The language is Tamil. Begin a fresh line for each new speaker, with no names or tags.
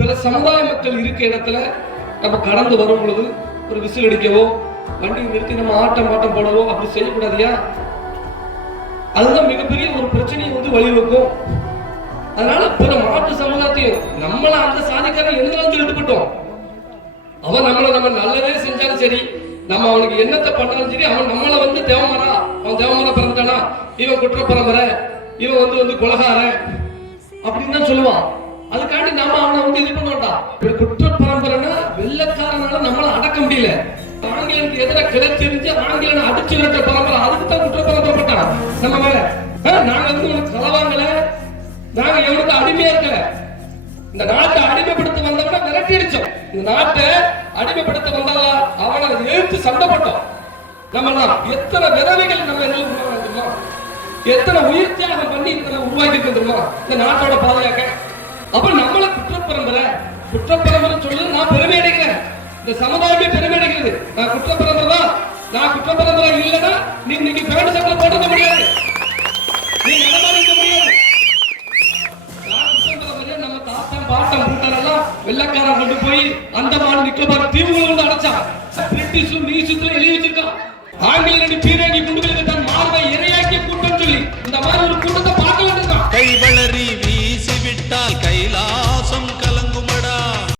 பிற சமுதாய மக்கள் இருக்க இடத்துல நம்ம கடந்து வரும் பொழுது ஒரு விசில் அடிக்கவோ வண்டி நிறுத்தி நம்ம ஆட்டம் பாட்டம் போடவோ அப்படி செய்யக்கூடாதியா அதுதான் மிகப்பெரிய ஒரு பிரச்சனையை வந்து வழிவகுக்கும். அதனால பிற மாற்று சமுதாயத்தையும் நம்மள அந்த சாதிக்காரன் என்னதான் சொல்லிட்டு அவன் நம்மளை நம்ம நல்லதே செஞ்சாலும் சரி நம்ம அவனுக்கு என்னத்தை பண்ணாலும் சரி அவன் நம்மள வந்து தேவமரா அவன் தேவமரா பிறந்தானா இவன் குற்ற பரம்பரை இவன் வந்து வந்து கொலகாரன் அப்படின்னு தான் சொல்லுவான். அதுக்காண்டி நாம அவனை வந்து இது பண்ண வேண்டாம் இப்படி குற்ற பரம்பரைனா வெள்ளக்காரனால நம்மள அடக்க முடியல. ஆங்கிலத்துக்கு எதிராக கிளச்செறிஞ்சு ஆங்கிலனை அடிச்சு விரட்ட பரம்பரை. அதுக்கு தான் குற்ற பரம்பரை போட்டான் நம்ம மேல. நாங்க வந்து உனக்கு கலவாங்கல. நாங்க எவனுக்கு அடிமையா இருக்கல. இந்த நாட்டை அடிமைப்படுத்த வந்தவன விரட்டி அடிச்சோம். இந்த நாட்டை அடிமைப்படுத்த வந்தாலா அவனை எழுத்து சண்டைப்பட்டோம். நம்ம எத்தனை விதவைகள் நம்ம என்ன எத்தனை உயிர் தியாகம் பண்ணி இந்த உருவாக்கி தெரியுமா? இந்த நாட்டோட பாதுகாக்க. அப்ப நம்மள குற்றப்பரம்பரை குற்றப்பரம்பரை சொல்றது நான் பெருமை அடைக்கிறேன் இந்த சமுதாயமே பெருமை அடைக்கிறது நான் குற்றப்பரம்பரை தான். நான் குற்றப்பரம்பரை இல்லைன்னா நீ இன்னைக்கு பேண்ட் சட்டை போட்டுக்க முடியாது. நீ நடமாடிக்க முடியாது. நம்ம தாத்தன் பாட்டன் பூட்டரெல்லாம் வெள்ளக்காரன் கொண்டு போய் அந்த மாடு நிக்கோபார் தீவுகள் வந்து அடைச்சான். பிரிட்டிஷும் நீசுத்துல எழுதி வச்சிருக்கான். ஆங்கிலேயர் பீரங்கி குண்டுகளுக்கு